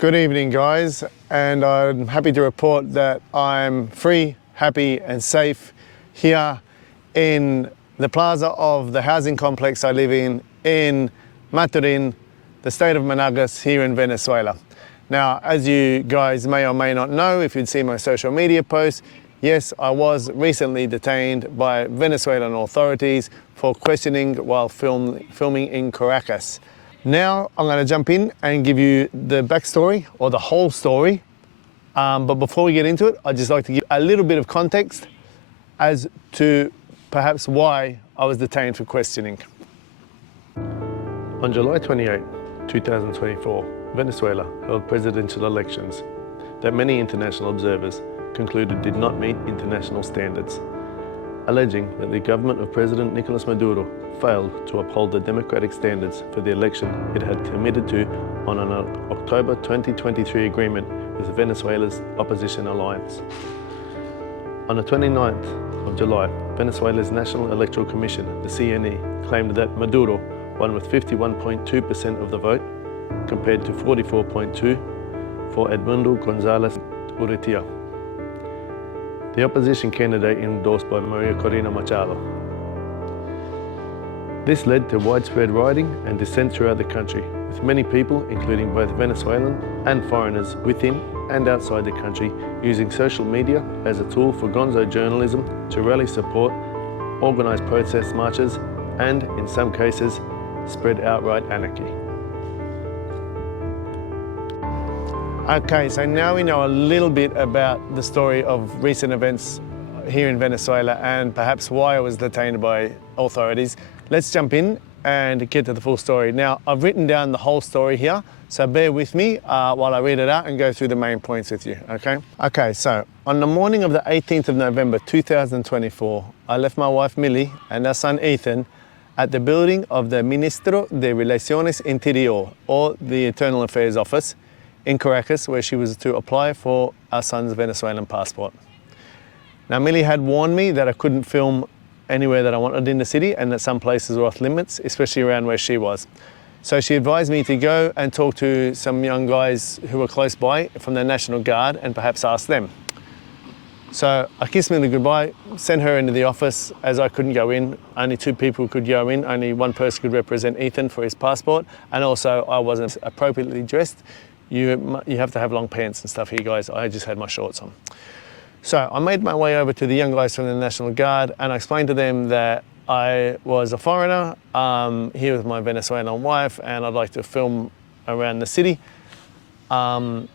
Good evening, guys, and I'm happy to report that I'm free, happy and safe here in the plaza of the housing complex I live in Maturin, the state of Managas here in Venezuela. Now, as you guys may or may not know, if you'd seen my social media posts, yes, I was recently detained by Venezuelan authorities for questioning while filming in Caracas. Now I'm going to jump in and give you the backstory or the whole story. But before we get into it, I'd just like to give a little bit of context as to perhaps why I was detained for questioning. On July 28, 2024, Venezuela held presidential elections that many international observers concluded did not meet international standards, alleging that the government of President Nicolas Maduro failed to uphold the democratic standards for the election it had committed to on an October 2023 agreement with Venezuela's opposition alliance. On the 29th of July, Venezuela's National Electoral Commission, the CNE, claimed that Maduro won with 51.2% of the vote, compared to 44.2% for Edmundo González Urrutia, the opposition candidate endorsed by Maria Corina Machado. This led to widespread rioting and dissent throughout the country, with many people, including both Venezuelan and foreigners within and outside the country, using social media as a tool for gonzo journalism to rally support, organise protest marches, and, in some cases, spread outright anarchy. Okay, so now we know a little bit about the story of recent events here in Venezuela and perhaps why I was detained by authorities. Let's jump in and get to the full story. Now, I've written down the whole story here, so bear with me while I read it out and go through the main points with you, okay? Okay, so on the morning of the 18th of November 2024, I left my wife Millie and our son Ethan at the building of the Ministro de Relaciones Interior, or the Internal Affairs Office, in Caracas, where she was to apply for our son's Venezuelan passport. Now, Millie had warned me that I couldn't film anywhere that I wanted in the city and that some places were off limits, especially around where she was. So she advised me to go and talk to some young guys who were close by from the National Guard and perhaps ask them. So I kissed Millie goodbye, sent her into the office as I couldn't go in. Only two people could go in, only one person could represent Ethan for his passport, and also I wasn't appropriately dressed. You have to have long pants and stuff here, guys. I just had my shorts on. So I made my way over to the young guys from the National Guard and I explained to them that I was a foreigner here with my Venezuelan wife and I'd like to film around the city, and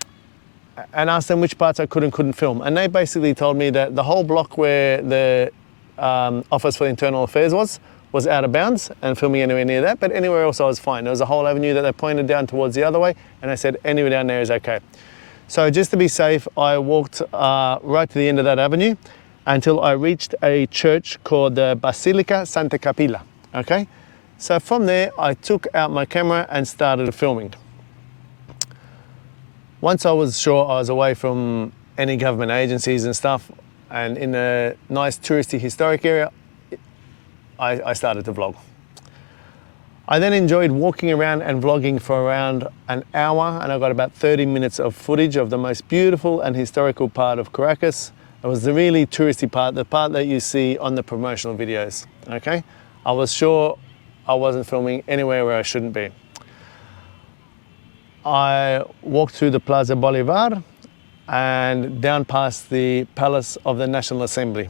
asked them which parts I could and couldn't film. And they basically told me that the whole block where the Office for Internal Affairs was out of bounds and filming anywhere near that, but anywhere else I was fine. There was a whole avenue that they pointed down towards the other way and they said anywhere down there is okay. So just to be safe, I walked right to the end of that avenue until I reached a church called the Basilica Santa Capilla, okay? So from there, I took out my camera and started filming. Once I was sure I was away from any government agencies and stuff and in a nice touristy historic area, I started to vlog. I then enjoyed walking around and vlogging for around an hour, and I got about 30 minutes of footage of the most beautiful and historical part of Caracas. It was the really touristy part, the part that you see on the promotional videos, okay? I was sure I wasn't filming anywhere where I shouldn't be. I walked through the Plaza Bolivar and down past the Palace of the National Assembly.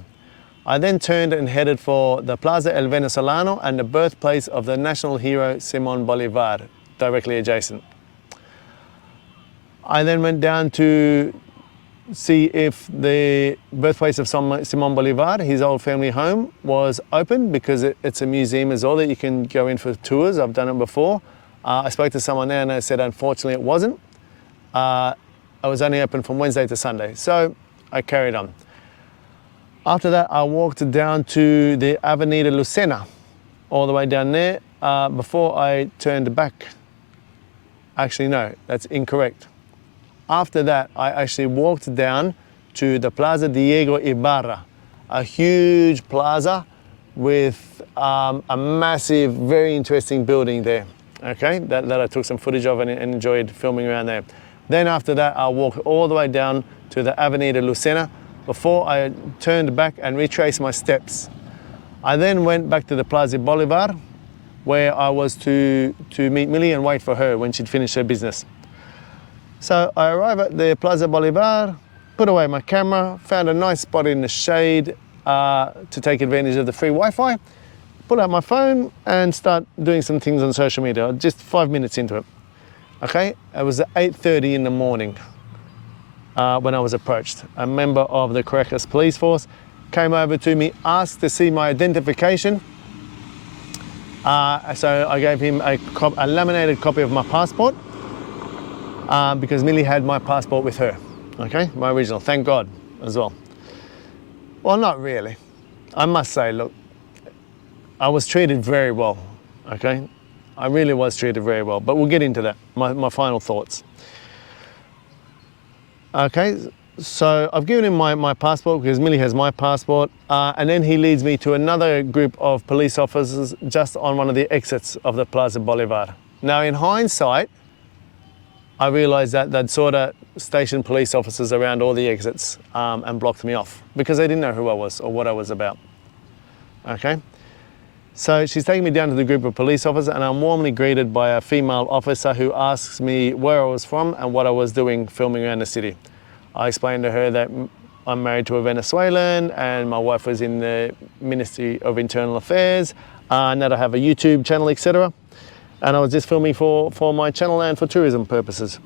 I then turned and headed for the Plaza El Venezolano and the birthplace of the national hero Simón Bolívar, directly adjacent. I then went down to see if the birthplace of Simón Bolívar, his old family home, was open because it's a museum as well that you can go in for tours. I've done it before. I spoke to someone there and they said unfortunately it wasn't. It was only open from Wednesday to Sunday, so I carried on. After that, I walked down to the Avenida Lucena, all the way down there, before I turned back. Actually, no, that's incorrect. After that, I actually walked down to the Plaza Diego Ibarra, a huge plaza with a massive, very interesting building there, okay, that I took some footage of and enjoyed filming around there. Then after that, I walked all the way down to the Avenida Lucena before I turned back and retraced my steps. I then went back to the Plaza Bolivar, where I was to meet Millie and wait for her when she'd finished her business. So I arrived at the Plaza Bolivar, put away my camera, found a nice spot in the shade to take advantage of the free Wi-Fi, pull out my phone and start doing some things on social media, just 5 minutes into it. Okay, it was at 8:30 in the morning when I was approached. A member of the Caracas police force came over to me, asked to see my identification. So I gave him a laminated copy of my passport because Millie had my passport with her, okay, my original, thank God as well. Well, not really. I must say, look, I was treated very well, okay? I really was treated very well, but we'll get into that, my final thoughts. Okay, so I've given him my passport because Millie has my passport, and then he leads me to another group of police officers just on one of the exits of the Plaza Bolivar. Now, in hindsight, I realised that they'd sort of stationed police officers around all the exits and blocked me off because they didn't know who I was or what I was about, okay? So she's taking me down to the group of police officers and I'm warmly greeted by a female officer who asks me where I was from and what I was doing filming around the city. I explained to her that I'm married to a Venezuelan and my wife was in the Ministry of Internal Affairs and that I have a YouTube channel, etc. And I was just filming for my channel and for tourism purposes.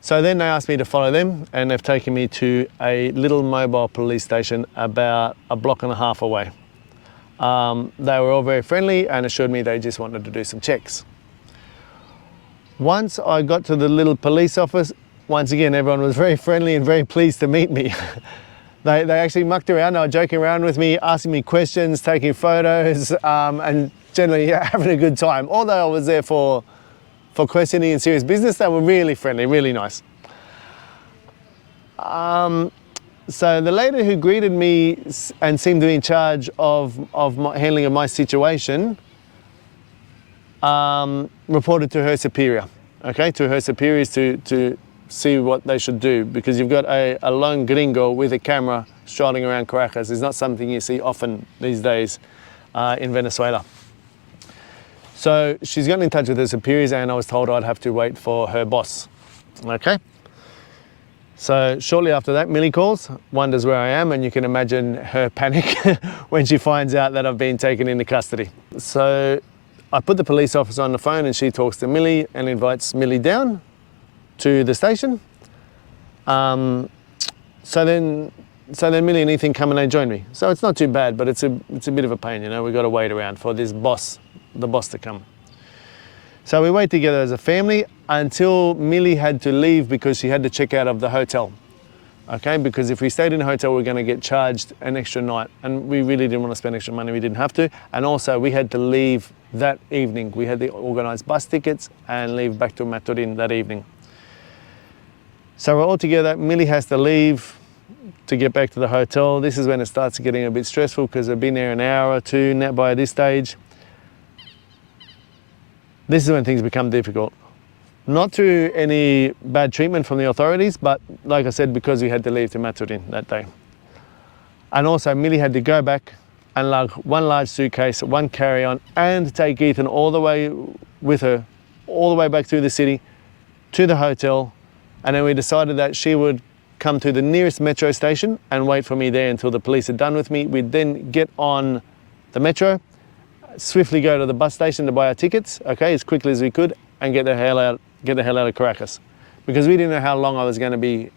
So then they asked me to follow them and they've taken me to a little mobile police station about a block and a half away. They were all very friendly and assured me they just wanted to do some checks. Once I got to the little police office, once again, everyone was very friendly and very pleased to meet me. They actually mucked around, they were joking around with me, asking me questions, taking photos, and generally having a good time. Although I was there for questioning and serious business, they were really friendly, really nice. So the lady who greeted me and seemed to be in charge of my handling of my situation reported to her superior, okay, to her superiors to see what they should do, because you've got a lone gringo with a camera strolling around Caracas is not something you see often these days in Venezuela. So she's gotten in touch with her superiors and I was told I'd have to wait for her boss, okay? So shortly after that, Millie calls, wonders where I am, and you can imagine her panic when she finds out that I've been taken into custody. So I put the police officer on the phone and she talks to Millie and invites Millie down to the station. So then Millie and Ethan come and they join me. So it's not too bad, but it's a bit of a pain, you know, we've got to wait around for this boss, the boss to come. So we wait together as a family until Millie had to leave because she had to check out of the hotel. Okay, because if we stayed in a hotel, we're going to get charged an extra night. And we really didn't want to spend extra money, we didn't have to. And also we had to leave that evening. We had to organise bus tickets and leave back to Maturin that evening. So we're all together, Millie has to leave to get back to the hotel. This is when it starts getting a bit stressful because I've been there an hour or two now by this stage. This is when things become difficult. Not through any bad treatment from the authorities, but like I said, because we had to leave to Maturin that day. And also Millie had to go back and lug one large suitcase, one carry-on, and take Ethan all the way with her, all the way back through the city to the hotel. And then we decided that she would come to the nearest metro station and wait for me there until the police are done with me. We'd then get on the metro, swiftly go to the bus station to buy our tickets, okay, as quickly as we could, and get the hell out of Caracas, because we didn't know how long I was going to be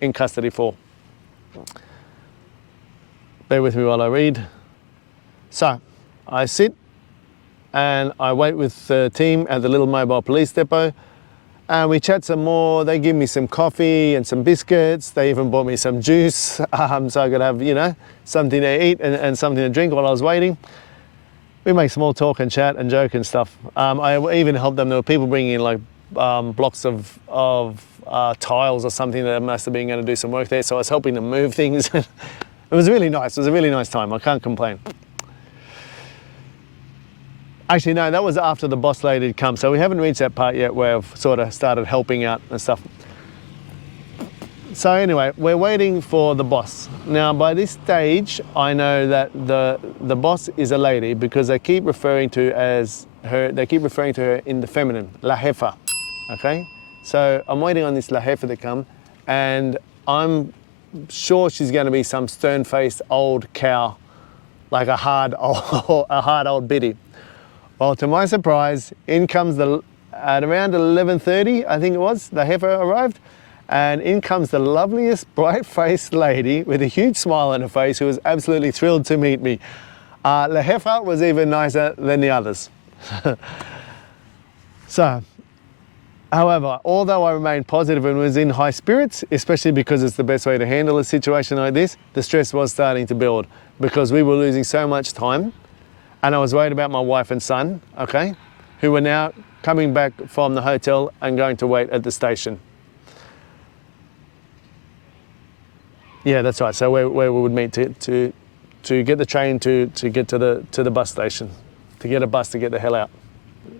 in custody for. Bear with me while I read. So I sit and I wait with the team at the little mobile police depot and we chat some more. They give me some coffee and some biscuits. They even bought me some juice so I could have, you know, something to eat and something to drink while I was waiting. We make small talk and chat and joke and stuff. I even helped them. There were people bringing in like blocks of tiles or something that must have been going to do some work there. So I was helping them move things. It was really nice. It was a really nice time. I can't complain. Actually, no, that was after the boss lady had come. So we haven't reached that part yet where I've sort of started helping out and stuff. So anyway, we're waiting for the boss. Now, by this stage, I know that the boss is a lady because they keep referring to her in the feminine, la jefa, okay? So I'm waiting on this la jefa to come, and I'm sure she's going to be some stern-faced old cow, like a hard old biddy. Well, to my surprise, in comes at around 11:30, I think it was, the heifer arrived, and in comes the loveliest, bright-faced lady with a huge smile on her face who was absolutely thrilled to meet me. La heifer was even nicer than the others. So, however, although I remained positive and was in high spirits, especially because it's the best way to handle a situation like this, the stress was starting to build because we were losing so much time. And I was worried about my wife and son, okay, who were now coming back from the hotel and going to wait at the station. Yeah, that's right. So where we would meet to get the train to get to the bus station, to get a bus to get the hell out.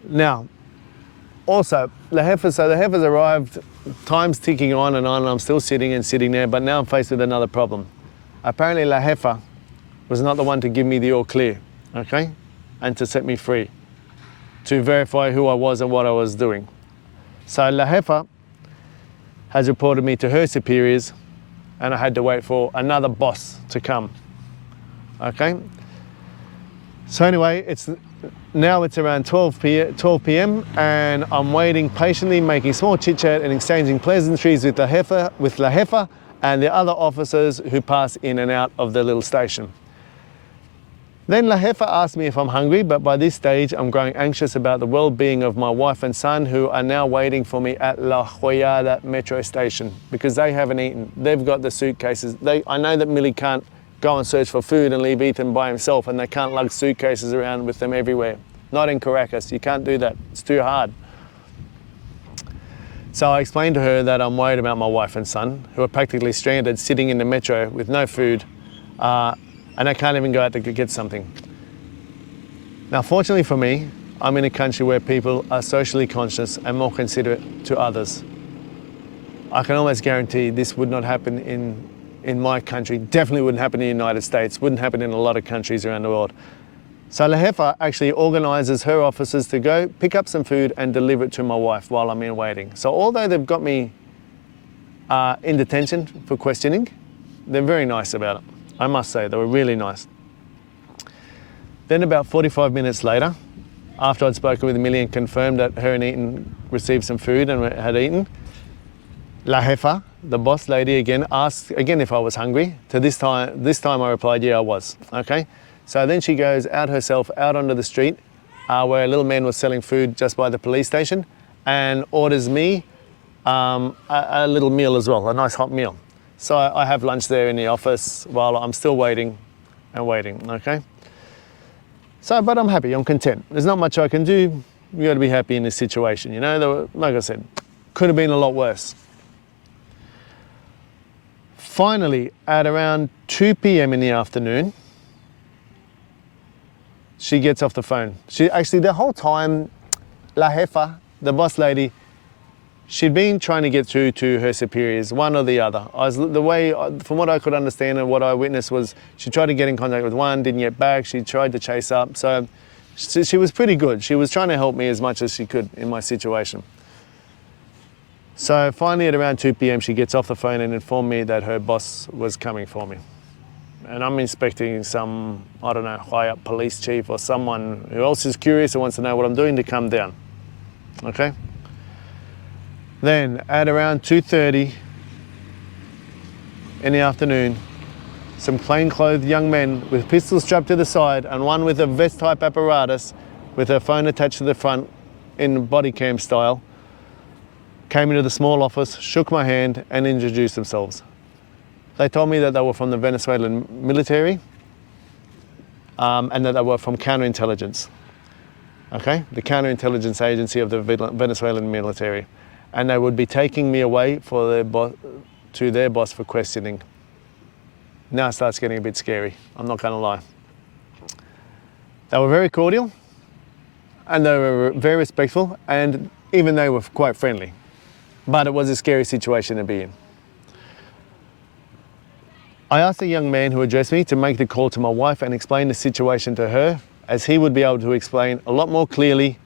Now, also, the heifers arrived, time's ticking on, and I'm still sitting there, but now I'm faced with another problem. Apparently, La Heifer was not the one to give me the all clear. Okay, and to set me free, to verify who I was and what I was doing. So La Jefa has reported me to her superiors, and I had to wait for another boss to come. Okay, so anyway, it's around 12 p.m. and I'm waiting patiently, making small chit chat and exchanging pleasantries with La Jefa and the other officers who pass in and out of the little station. Then La Jefa asked me if I'm hungry, but by this stage I'm growing anxious about the well-being of my wife and son who are now waiting for me at La Joyada metro station because they haven't eaten. They've got the suitcases. I know that Millie can't go and search for food and leave Ethan by himself, and they can't lug suitcases around with them everywhere. Not in Caracas, you can't do that. It's too hard. So I explained to her that I'm worried about my wife and son who are practically stranded sitting in the metro with no food, and I can't even go out to get something. Now, fortunately for me, I'm in a country where people are socially conscious and more considerate to others. I can almost guarantee this would not happen in my country, definitely wouldn't happen in the United States, wouldn't happen in a lot of countries around the world. So La Jefa actually organises her officers to go pick up some food and deliver it to my wife while I'm in waiting. So although they've got me in detention for questioning, they're very nice about it. I must say, they were really nice. Then about 45 minutes later, after I'd spoken with Millie and confirmed that her and Ethan received some food and had eaten, La Jefa, the boss lady again, asked again if I was hungry. This time I replied, yeah, I was, okay? So then she goes out herself, out onto the street, where a little man was selling food just by the police station, and orders me a little meal as well, a nice hot meal. So I have lunch there in the office while I'm still waiting and waiting, okay? So, but I'm happy, I'm content. There's not much I can do. You gotta be happy in this situation, you know? Like I said, could have been a lot worse. Finally, at around 2 p.m. in the afternoon, she gets off the phone. She actually, the whole time, La Jefa, the boss lady, she'd been trying to get through to her superiors, one or the other. From what I could understand and what I witnessed was she tried to get in contact with one, didn't get back, she tried to chase up. So she was pretty good. She was trying to help me as much as she could in my situation. So finally at around 2 p.m. she gets off the phone and informed me that her boss was coming for me. And I'm expecting some, I don't know, high up police chief or someone who else is curious and wants to know what I'm doing to come down, okay? Then at around 2:30 in the afternoon, some plain-clothed young men with pistols strapped to the side and one with a vest-type apparatus with her phone attached to the front in body cam style came into the small office, shook my hand and introduced themselves. They told me that they were from the Venezuelan military and that they were from counterintelligence, okay? The counterintelligence agency of the Venezuelan military. And they would be taking me away to their boss for questioning. Now it starts getting a bit scary, I'm not gonna lie. They were very cordial, and they were very respectful, and even they were quite friendly. But it was a scary situation to be in. I asked the young man who addressed me to make the call to my wife and explain the situation to her, as he would be able to explain a lot more clearly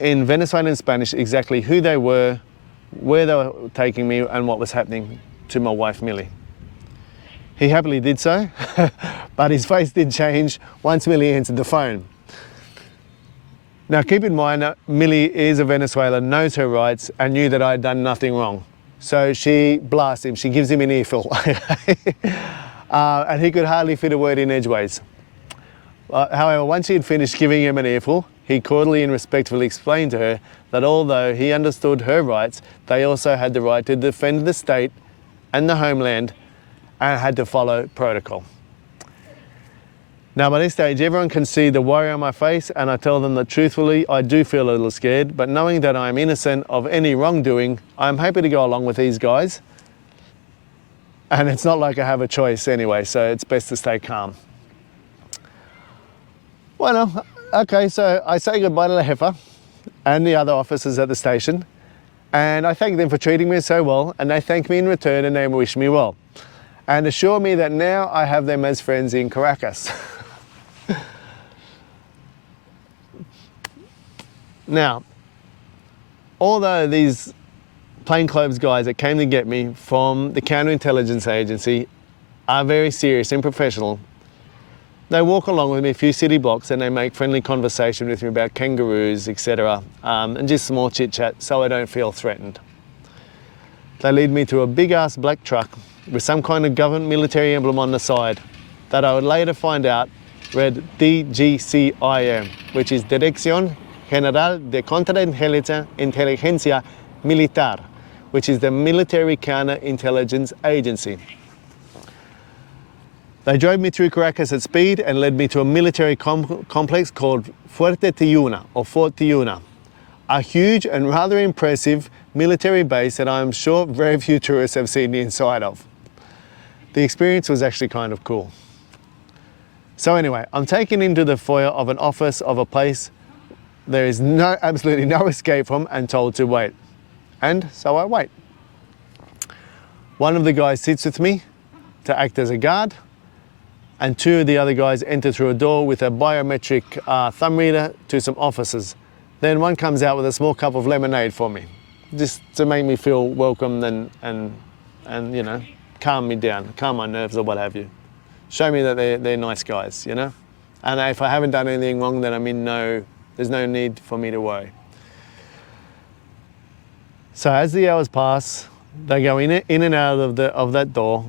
in Venezuelan Spanish exactly who they were, where they were taking me, and what was happening to my wife, Millie. He happily did so, but his face did change once Millie answered the phone. Now keep in mind that Millie is a Venezuelan, knows her rights, and knew that I had done nothing wrong. So she blasts him, she gives him an earful. And he could hardly fit a word in edgeways. However, once he had finished giving him an earful, he cordially and respectfully explained to her that although he understood her rights, they also had the right to defend the state and the homeland and had to follow protocol. Now by this stage, everyone can see the worry on my face, and I tell them that truthfully, I do feel a little scared, but knowing that I am innocent of any wrongdoing, I'm happy to go along with these guys. And it's not like I have a choice anyway, so it's best to stay calm. Well, okay, so I say goodbye to the heifer and the other officers at the station, and I thank them for treating me so well, and they thank me in return and they wish me well, and assure me that now I have them as friends in Caracas. Now, although these plainclothes guys that came to get me from the counterintelligence agency are very serious and professional, they walk along with me a few city blocks and they make friendly conversation with me about kangaroos, etc. And just small chit chat so I don't feel threatened. They lead me to a big ass black truck with some kind of government military emblem on the side that I would later find out read DGCIM, which is Dirección General de Contrainteligencia Militar, which is the Military Counterintelligence Agency. They drove me through Caracas at speed and led me to a military complex called Fuerte Tiuna, or Fort Tiuna, a huge and rather impressive military base that I'm sure very few tourists have seen the inside of. The experience was actually kind of cool. So anyway, I'm taken into the foyer of an office of a place there is absolutely no escape from and told to wait. And so I wait. One of the guys sits with me to act as a guard, and two of the other guys enter through a door with a biometric thumb reader to some officers. Then one comes out with a small cup of lemonade for me, just to make me feel welcome and you know, calm me down, calm my nerves or what have you. Show me that they're nice guys, you know? And if I haven't done anything wrong, then there's no need for me to worry. So as the hours pass, they go in and out of that door,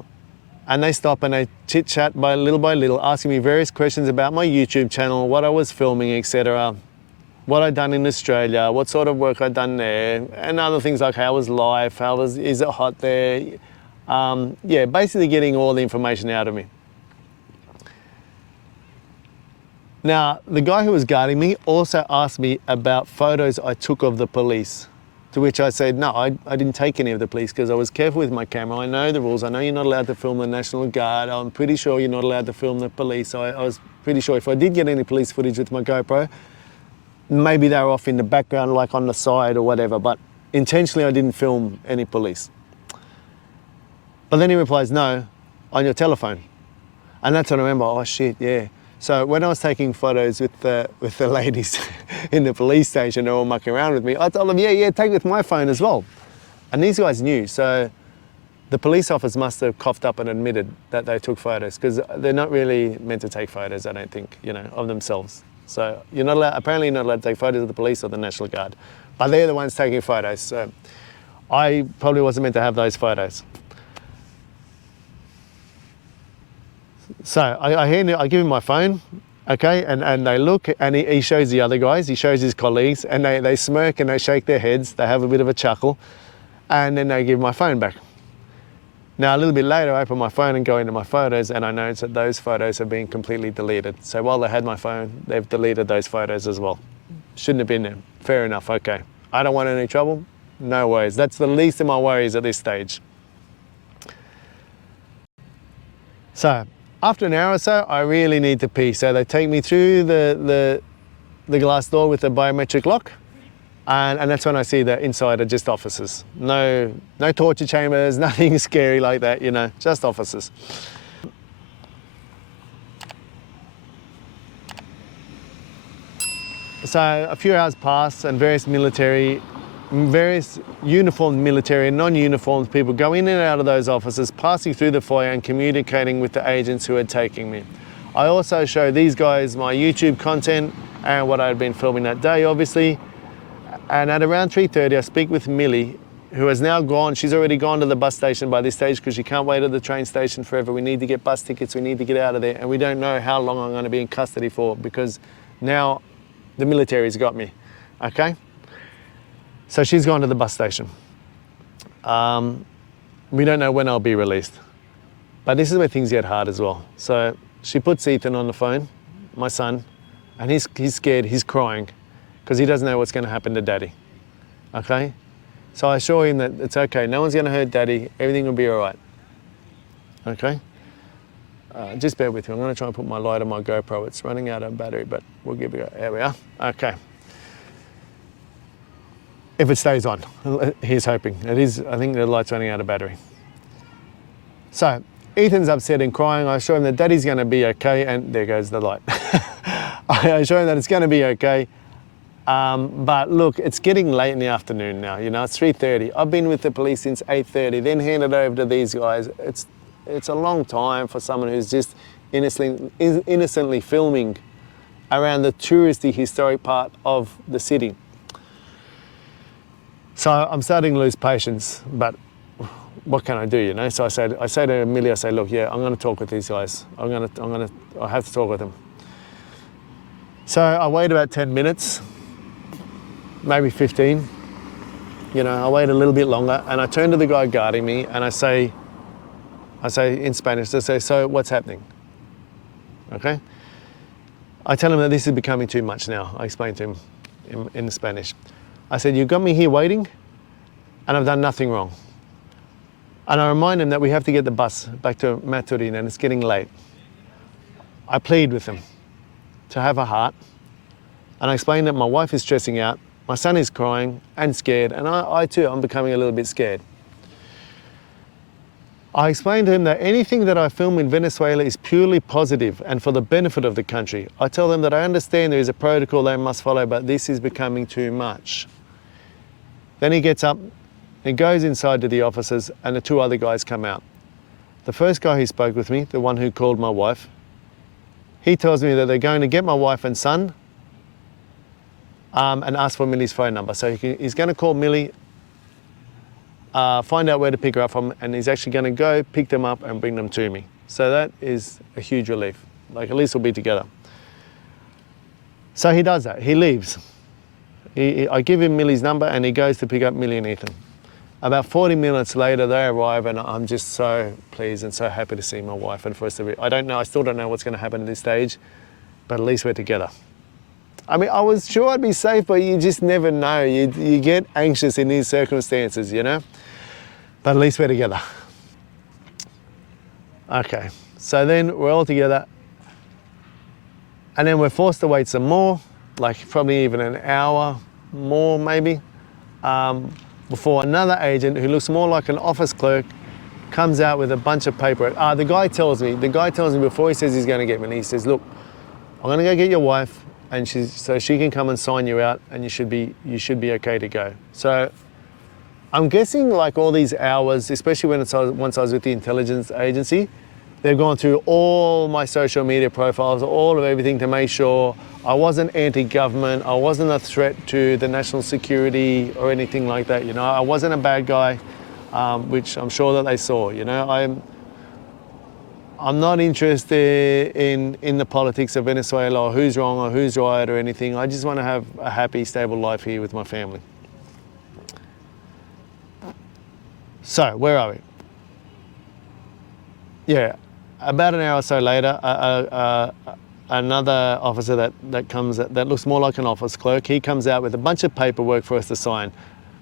and they stop and they chit chat by little, asking me various questions about my YouTube channel, what I was filming, etc. What I'd done in Australia, what sort of work I'd done there, and other things like how was life, is it hot there? Yeah, basically getting all the information out of me. Now, the guy who was guarding me also asked me about photos I took of the police, to which I said, no, I didn't take any of the police because I was careful with my camera. I know the rules. I know you're not allowed to film the National Guard. I'm pretty sure you're not allowed to film the police. So I was pretty sure if I did get any police footage with my GoPro, maybe they were off in the background, like on the side or whatever, but intentionally I didn't film any police. But then he replies, no, on your telephone. And that's when I remember, oh shit, yeah. So when I was taking photos with the ladies in the police station, they're all mucking around with me, I told them, yeah, take with my phone as well. And these guys knew, so the police officers must have coughed up and admitted that they took photos, because they're not really meant to take photos, I don't think, you know, of themselves. So you're not allowed, apparently you're not allowed to take photos of the police or the National Guard, but they're the ones taking photos. So I probably wasn't meant to have those photos. So I give him my phone, okay, and they look, and he shows the other guys, he shows his colleagues, and they smirk and they shake their heads, they have a bit of a chuckle, and then they give my phone back. Now a little bit later I open my phone and go into my photos, and I notice that those photos have been completely deleted. So while they had my phone, they've deleted those photos as well. Shouldn't have been there. Fair enough, okay. I don't want any trouble, no worries. That's the least of my worries at this stage. So after an hour or so, I really need to pee. So they take me through the the glass door with the biometric lock. And that's when I see that inside are just officers. No torture chambers, nothing scary like that, you know, just officers. So a few hours pass and various uniformed military and non-uniformed people go in and out of those offices, passing through the foyer and communicating with the agents who are taking me. I also show these guys my YouTube content and what I'd been filming that day, obviously. And at around 3:30, I speak with Millie, who has now gone. She's already gone to the bus station by this stage because she can't wait at the train station forever. We need to get bus tickets, we need to get out of there, and we don't know how long I'm going to be in custody for because now the military's got me, okay? So she's gone to the bus station. We don't know when I'll be released. But this is where things get hard as well. So she puts Ethan on the phone, my son, and he's scared, he's crying, because he doesn't know what's going to happen to Daddy, okay? So I assure him that it's okay, no one's going to hurt Daddy, everything will be all right, okay? Just bear with me, I'm going to try and put my light on my GoPro. It's running out of battery, but we'll give it a go. There we are, okay. If it stays on, here's hoping. It is, I think the light's running out of battery. So, Ethan's upset and crying. I assure him that Daddy's going to be okay, and there goes the light. I assure him that it's going to be okay. But look, it's getting late in the afternoon now, you know, it's 3:30. I've been with the police since 8:30, then handed over to these guys. It's a long time for someone who's just innocently filming around the touristy, historic part of the city. So I'm starting to lose patience, but what can I do, you know? So I say to Millie, I say, look, yeah, I'm going to talk with these guys. I have to talk with them. So I wait about 10 minutes, maybe 15. You know, I wait a little bit longer, and I turn to the guy guarding me, and I say in Spanish, I say, so what's happening? Okay? I tell him that this is becoming too much now. I explain to him in Spanish. I said, you got me here waiting, and I've done nothing wrong. And I remind him that we have to get the bus back to Maturin, and it's getting late. I plead with him to have a heart, and I explain that my wife is stressing out, my son is crying and scared, and I too, I'm becoming a little bit scared. I explained to him that anything that I film in Venezuela is purely positive and for the benefit of the country. I tell them that I understand there is a protocol they must follow, but this is becoming too much. Then he gets up, he goes inside to the officers, and the two other guys come out. The first guy who spoke with me, the one who called my wife, he tells me that they're going to get my wife and son and ask for Millie's phone number. So he's going to call Millie, find out where to pick her up from, and he's actually going to go pick them up and bring them to me. So that is a huge relief. Like, at least we'll be together. So he does that. He leaves. I give him Millie's number, and he goes to pick up Millie and Ethan. About 40 minutes later, they arrive, and I'm just so pleased and so happy to see my wife and for us to be. I still don't know what's going to happen at this stage, but at least we're together. I mean, I was sure I'd be safe, but you just never know. You get anxious in these circumstances, you know? But at least we're together. Okay, so then we're all together, and then we're forced to wait some more, like probably even an hour more maybe, before another agent who looks more like an office clerk comes out with a bunch of paperwork. The guy tells me before he says he's going to get me, and he says, look, I'm going to go get your wife, and so she can come and sign you out, and you should be okay to go. So I'm guessing like all these hours, especially once I was with the intelligence agency, they've gone through all my social media profiles, all of everything to make sure I wasn't anti-government, I wasn't a threat to the national security or anything like that, you know. I wasn't a bad guy, which I'm sure that they saw, you know. I'm not interested in the politics of Venezuela or who's wrong or who's right or anything. I just want to have a happy, stable life here with my family. So, where are we? Yeah, about an hour or so later, another officer that looks more like an office clerk, he comes out with a bunch of paperwork for us to sign.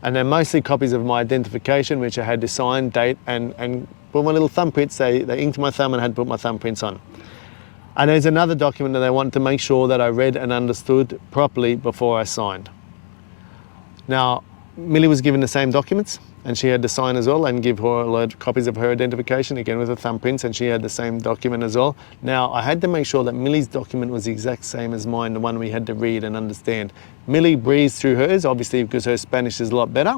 And they're mostly copies of my identification, which I had to sign, date, and put my little thumbprints. They inked my thumb and I had to put my thumbprints on. And there's another document that they wanted to make sure that I read and understood properly before I signed. Now, Millie was given the same documents, and she had to sign as well and give her copies of her identification, again with her thumbprints, and she had the same document as well. Now, I had to make sure that Millie's document was the exact same as mine, the one we had to read and understand. Millie breezed through hers, obviously because her Spanish is a lot better.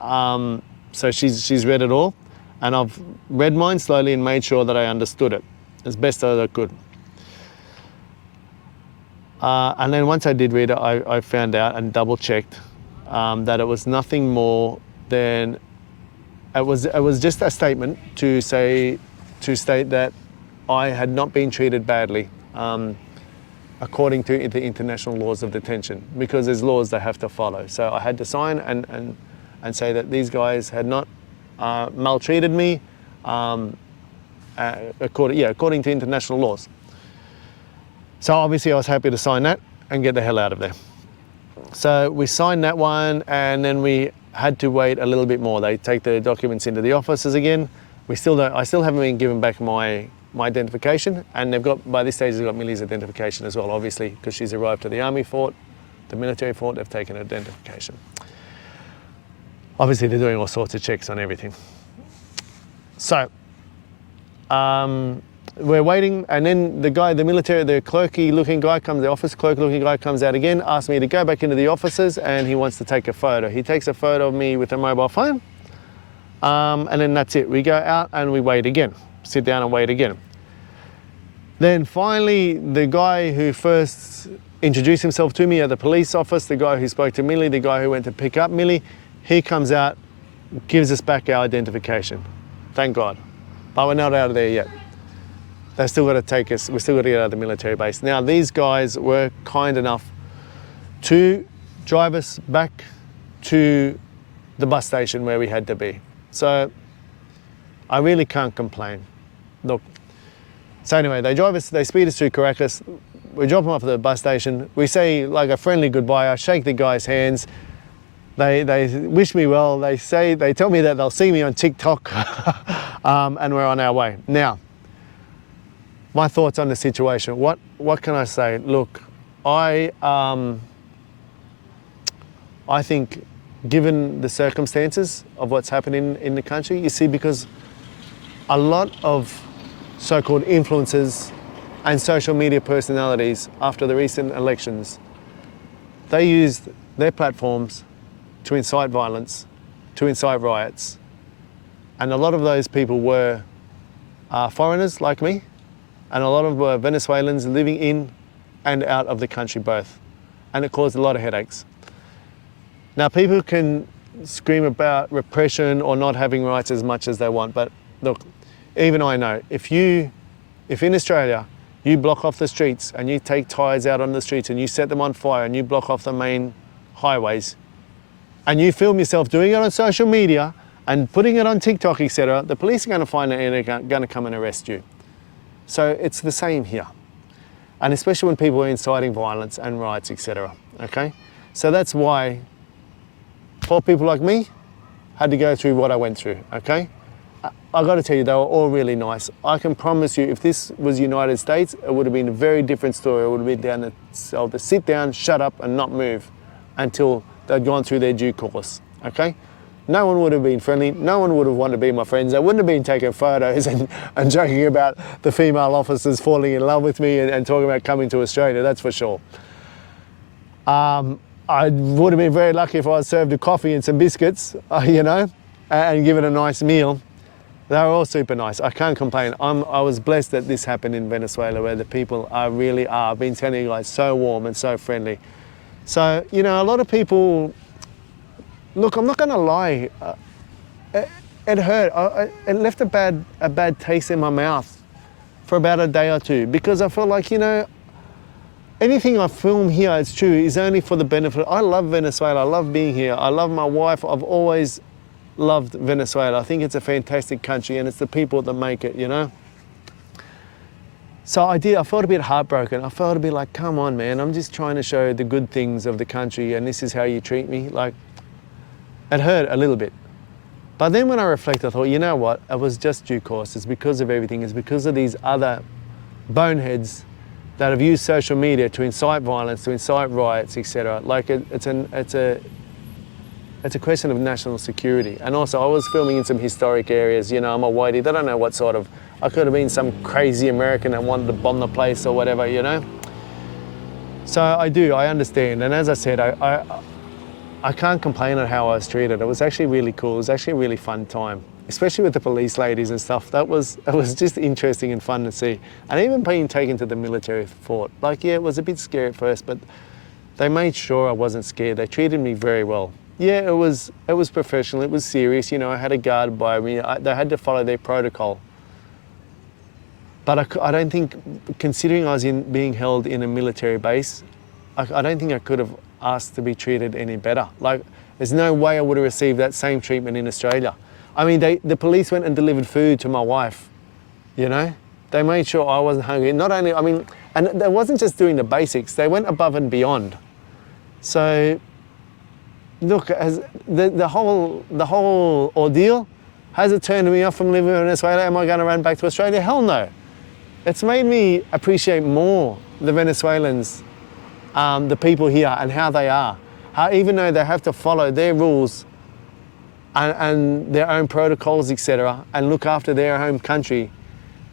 So she's read it all, and I've read mine slowly and made sure that I understood it as best as I could. And then once I did read it, I found out and double checked that it was nothing more than, it was just a statement to state that I had not been treated badly according to the international laws of detention, because there's laws they have to follow. So I had to sign and say that these guys had not maltreated me according to international laws. So obviously I was happy to sign that and get the hell out of there. So we signed that one, and then we had to wait a little bit more. They take the documents into the offices again. I still haven't been given back my identification, and by this stage they've got Millie's identification as well, obviously, because she's arrived to the army fort, the military fort, they've taken her identification. Obviously they're doing all sorts of checks on everything. So, we're waiting, and then the clerky looking guy the office clerk looking guy comes out again, asks me to go back into the offices, and he wants to take a photo. He takes a photo of me with a mobile phone, and then that's it. We go out and we wait again, sit down and wait again. Then finally, the guy who first introduced himself to me at the police office, the guy who spoke to Millie, the guy who went to pick up Millie, he comes out, gives us back our identification. Thank God. But we're not out of there yet. They've still got to take us, we've still got to get out of the military base. Now, these guys were kind enough to drive us back to the bus station where we had to be. So I really can't complain. Look, so anyway, they speed us through Caracas. We drop them off at the bus station. We say like a friendly goodbye. I shake the guys' hands. They wish me well. They tell me that they'll see me on TikTok, and we're on our way. Now, my thoughts on the situation. What can I say? Look, I think, given the circumstances of what's happening in the country, you see, because a lot of so-called influencers and social media personalities after the recent elections, they used their platforms to incite violence, to incite riots. And a lot of those people were foreigners like me, and a lot of were Venezuelans living in and out of the country both. And it caused a lot of headaches. Now, people can scream about repression or not having rights as much as they want, but look, even I know, if in Australia, you block off the streets and you take tyres out on the streets and you set them on fire and you block off the main highways, and you film yourself doing it on social media and putting it on TikTok, etc., the police are going to find it and they're going to come and arrest you. So it's the same here. And especially when people are inciting violence and riots, etc., okay? So that's why poor people like me had to go through what I went through, okay? I got to tell you, they were all really nice. I can promise you, if this was United States, it would have been a very different story. It would have been down to sit down, shut up and not move until they'd gone through their due course, okay? No one would have been friendly. No one would have wanted to be my friends. They wouldn't have been taking photos and joking about the female officers falling in love with me and talking about coming to Australia, that's for sure. I would have been very lucky if I was served a coffee and some biscuits, you know, and given a nice meal. They were all super nice. I can't complain. I was blessed that this happened in Venezuela, where the people really are. I've been telling you guys, so warm and so friendly. So, you know, a lot of people, look, I'm not going to lie, it hurt. It left a bad taste in my mouth for about a day or two, because I felt like, you know, anything I film here, it's true, is only for the benefit. I love Venezuela. I love being here. I love my wife. I've always loved Venezuela. I think it's a fantastic country, and it's the people that make it, you know. So I felt a bit heartbroken. I felt a bit like, come on, man, I'm just trying to show the good things of the country, and this is how you treat me. Like, it hurt a little bit. But then when I reflected, I thought, you know what? It was just due course. It's because of everything. It's because of these other boneheads that have used social media to incite violence, to incite riots, etc. Like it's a question of national security. And also I was filming in some historic areas, you know, I'm a whitey, they don't know what sort of, I could have been some crazy American that wanted to bomb the place or whatever, you know. So I understand. And as I said, I can't complain on how I was treated. It was actually really cool. It was actually a really fun time, especially with the police ladies and stuff. It was just interesting and fun to see. And even being taken to the military fort, like, yeah, it was a bit scary at first, but they made sure I wasn't scared. They treated me very well. Yeah, it was professional, it was serious, you know, I had a guard by me, they had to follow their protocol. But I don't think, considering I was being held in a military base, I don't think I could have asked to be treated any better. Like, there's no way I would have received that same treatment in Australia. I mean, the police went and delivered food to my wife, you know? They made sure I wasn't hungry. Not only, I mean, and they wasn't just doing the basics, they went above and beyond. So, look, as the whole ordeal, has it turned me off from living in Venezuela? Am I going to run back to Australia? Hell no. It's made me appreciate more the Venezuelans, the people here and how they are. How even though they have to follow their rules and their own protocols, etc., and look after their home country,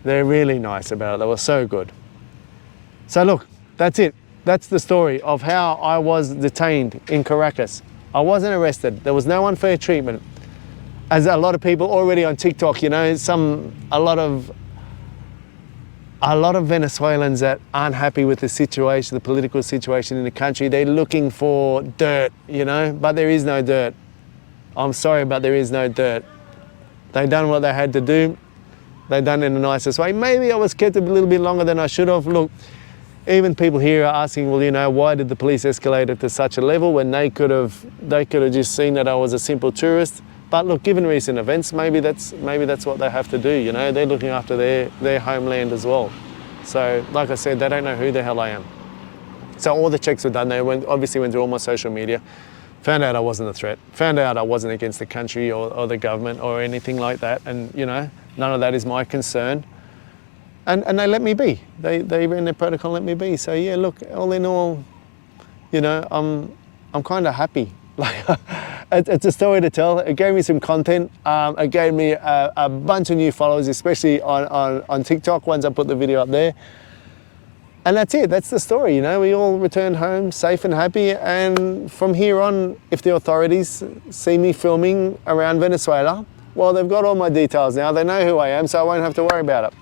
they're really nice about it. They were so good. So look, that's it. That's the story of how I was detained in Caracas. I wasn't arrested. There was no unfair treatment. As a lot of people already on TikTok, you know, a lot of Venezuelans that aren't happy with the situation, the political situation in the country, they're looking for dirt, you know, but there is no dirt. I'm sorry, but there is no dirt. They done what they had to do. They done it in the nicest way. Maybe I was kept a little bit longer than I should have. Look, even people here are asking, well, you know, why did the police escalate it to such a level when they could have just seen that I was a simple tourist? But look, given recent events, maybe that's what they have to do, you know? They're looking after their homeland as well. So, like I said, they don't know who the hell I am. So all the checks were done. They obviously went through all my social media, found out I wasn't a threat, found out I wasn't against the country or the government or anything like that. And, you know, none of that is my concern. And they let me be. They ran their protocol and let me be. So yeah, look, all in all, you know, I'm kind of happy. Like, it's a story to tell. It gave me some content. It gave me a bunch of new followers, especially on TikTok once I put the video up there. And that's it, that's the story, you know. We all returned home safe and happy. And from here on, if the authorities see me filming around Venezuela, well, they've got all my details now. They know who I am, so I won't have to worry about it.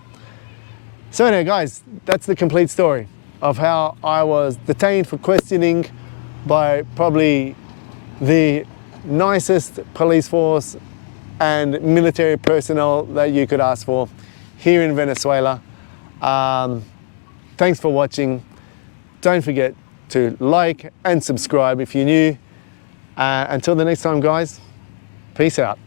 So anyway, guys, that's the complete story of how I was detained for questioning by probably the nicest police force and military personnel that you could ask for here in Venezuela. Thanks for watching. Don't forget to like and subscribe if you're new. Until the next time, guys, peace out.